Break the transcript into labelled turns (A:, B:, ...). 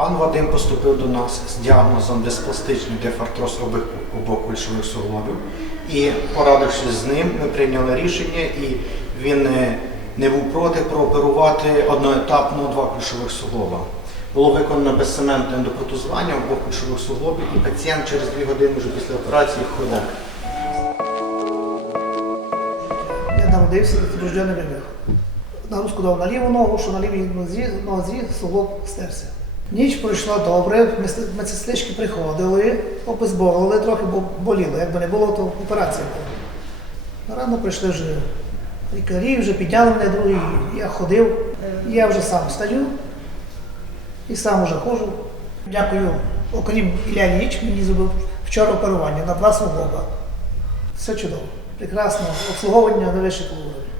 A: Пан Вадим поступив до нас з діагнозом диспластичний дефартроз обох, кульшових суглобів. І порадившись з ним, ми прийняли рішення, і він не був проти прооперувати одноетапно два кульшових суглоба. Було виконано безсементне ендопротезування обох кульшових суглобів, і пацієнт через дві години вже після операції ходив.
B: Я народився з рожденим ребенком. Нагрузку дав на ліву ногу, що на лівій нозі, нозі суглоб стерся. Ніч пройшла добре, медсестрички приходили, обезболили, трохи бо боліло. Якби не було, то операція була. Рано прийшли вже лікарі, вже підняли мене другий, я ходив, я вже сам стою і сам вже ходжу. Дякую, окрім Ілля Ілліч, мені зробив вчора оперування на два суглоба. Все чудово. Прекрасно. Обслуговування на вищих уровень. Дуже добре.